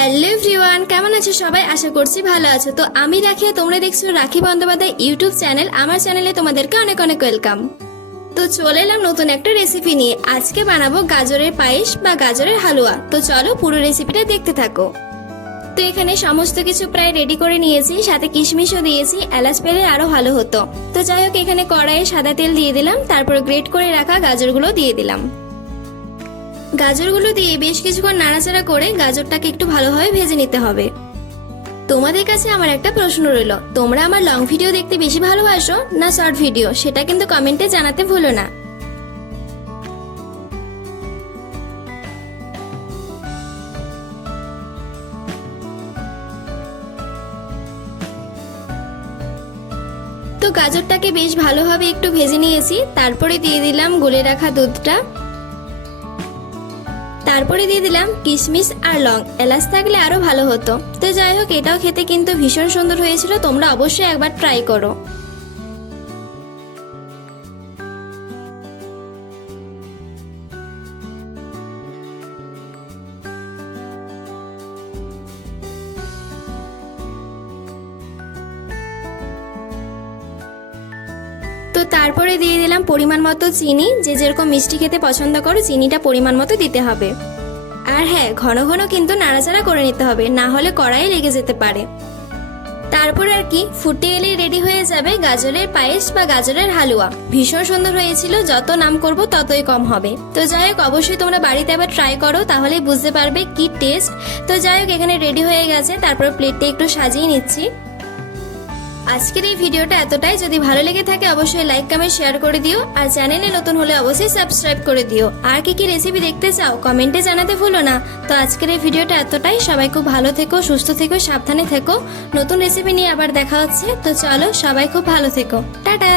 Hello everyone, কেমন আছো সবাই? আশা করছি ভালো আছো। তো আমি রাখি, তোমরা দেখছো রাখি বন্দ্যোপাধ্যায় ইউটিউব চ্যানেল। আমার চ্যানেলে তোমাদেরকে অনেক অনেক ওয়েলকাম। তো চলে এলাম নতুন একটা রেসিপি নিয়ে। আজকে বানাবো গাজরের পায়েস বা গাজরের হালুয়া। তো চলো পুরো রেসিপিটা দেখতে থাকো। তো এখানে সমস্ত কিছু প্রায় রেডি করে নিয়েছি, সাথে কিশমিশও দিয়েছি। এলাচ পেলে আরো ভালো হতো। তো যাই হোক, এখানে কড়াইয়ে সাদা তেল দিয়ে দিলাম, তারপর গ্রেট করে রাখা গাজরগুলো দিয়ে দিলাম। গাজরগুলো দিয়ে বেশ কিছুক্ষণ নাড়াচাড়া করে গাজরটাকে একটু ভালোভাবে ভেজে নিতে হবে। তোমাদের কাছে আমার একটা প্রশ্ন রইল, তোমরা আমার লং ভিডিও দেখতে বেশি ভালোবাসো না শর্ট ভিডিও? সেটা কিন্তু কমেন্টে জানাতে ভুলো না। তো গাজরটাকে বেশ ভালোভাবে একটু ভেজে নিয়েছি, তারপরে দিয়ে দিলাম গুলে রাখা দুধটা, তারপরে দিয়ে দিলাম কিশমিশ আর লং। এলাচ থাকলে আরো ভালো হতো। তো যাই হোক, এটাও খেতে কিন্তু ভীষণ সুন্দর হয়েছিল। তোমরা অবশ্যই একবার ট্রাই করো। তো তারপরে দিয়ে দিলাম পরিমাণ মতো চিনি। যে যেরকম মিষ্টি খেতে পছন্দ করো, চিনিটা পরিমাণ মতো দিতে হবে। আর হ্যাঁ, ঘন ঘন কিন্তু নাড়াচাড়া করে নিতে হবে, না হলে কড়াইয়ে লেগে যেতে পারে। তারপর আর কি, ফুটে এলেই রেডি হয়ে যাবে গাজরের পায়েস বা গাজরের হালুয়া। ভীষণ সুন্দর হয়েছিল, যত নাম করব ততই কম হবে। তো যাই হোক, অবশ্যই তোমরা বাড়িতে আবার ট্রাই করো, তাহলেই বুঝতে পারবে কি টেস্ট। তো যাই হোক, এখানে রেডি হয়ে গেছে। তারপর প্লেটটা একটু সাজিয়ে নিচ্ছি। আজকের এই ভিডিওটা এতটাই। যদি ভালো লেগে থাকে অবশ্যই লাইক কমেন্ট শেয়ার করে দিও, আর চ্যানেলে নতুন হলে অবশ্যই সাবস্ক্রাইব করে দিও। আর কি কি রেসিপি দেখতে চাও কমেন্টে জানাতে ভুলো না। তো আজকের এই ভিডিওটা এতটাই। সবাই খুব ভালো থেকো, সুস্থ থেকো, সাবধানে থেকো। নতুন রেসিপি নিয়ে আবার দেখা হচ্ছে। তো চলো, সবাই খুব ভালো থেকো। টাটা।